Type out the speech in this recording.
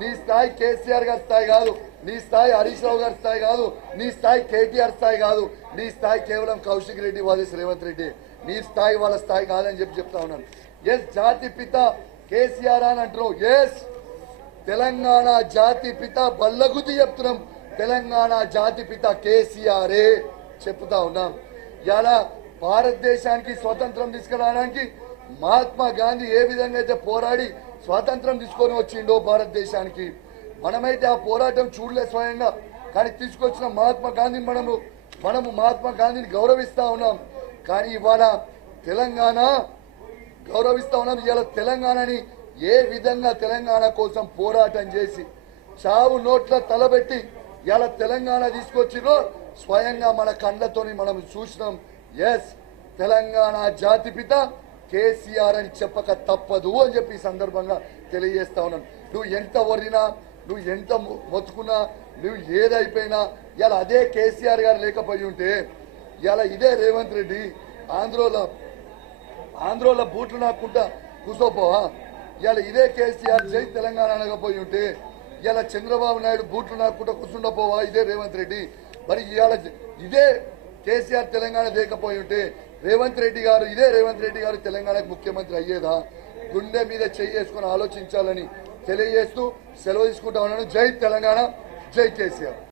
నీ స్థాయి కేసీఆర్ గారి స్థాయి కాదు. నీ స్థాయి హరీష్ రావు గారి స్థాయి కాదు. నీ స్థాయి కేటీఆర్ స్థాయి కాదు. నీ స్థాయి కేవలం కౌశిక్ రెడ్డి వాదేశ్ రేవంత్ రెడ్డి. నీ స్థాయి వాళ్ళ స్థాయి కాదని చెప్పి చెప్తా ఉన్నాను. ఎస్ జాతి పిత కేసీఆర్ అని అంటున్నావు. ఎస్ తెలంగాణ జాతి పిత బల్లగుతి చెప్తున్నాం. తెలంగాణ జాతి పిత కేసీఆరే చెప్తా ఉన్నాం. ఇలా భారతదేశానికి స్వతంత్రం తీసుకురావడానికి మహాత్మా గాంధీ ఏ విధంగా అయితే పోరాడి స్వాతంత్రం తీసుకొని వచ్చిండో భారతదేశానికి. మనమైతే ఆ పోరాటం చూడలే స్వయంగా కానీ తీసుకొచ్చిన మహాత్మా గాంధీని మనము మనము మహాత్మా గాంధీని గౌరవిస్తా ఉన్నాం. కానీ ఇవాళ తెలంగాణ గౌరవిస్తా ఉన్నాం. ఇవాళ తెలంగాణని ఏ విధంగా తెలంగాణ కోసం పోరాటం చేసి చావు నోట్ల తలబెట్టి ఇలా తెలంగాణ తీసుకొచ్చిరో స్వయంగా మన కండ్లతోని మనం చూసినాం. ఎస్ తెలంగాణ జాతిపిత కేసీఆర్ అని చెప్పక తప్పదు అని చెప్పి ఈ సందర్భంగా తెలియజేస్తా ఉన్నాను నువ్వు ఎంత వరినా నువ్వు ఎంత మొత్తుకున్నా నువ్వు ఏదైపోయినా ఇలా అదే కేసీఆర్ గారు లేకపోయి ఉంటే ఇలా ఇదే రేవంత్ రెడ్డి ఆంధ్రలో ఆంధ్రలో బూట్లు నాకుంటా కూసోపోవా? ఇలా ఇదే కేసీఆర్ జై తెలంగాణ అనకపోయి ఉంటే ఇలా చంద్రబాబు నాయుడు బూట్లు నాకుంటా కూర్చుండపోవా ఇదే రేవంత్ రెడ్డి. మరి ఇవాళ ఇదే కేసీఆర్ తెలంగాణ లేకపోయి ఉంటే రేవంత్ రెడ్డి గారు ఇదే రేవంత్ రెడ్డి గారు తెలంగాణకు ముఖ్యమంత్రి అయ్యేదా? గుండె మీద చేసుకొని ఆలోచించాలని తెలియజేస్తూ సెలవు తీసుకుంటా ఉన్నాను. జై తెలంగాణ జై కేసీఆర్.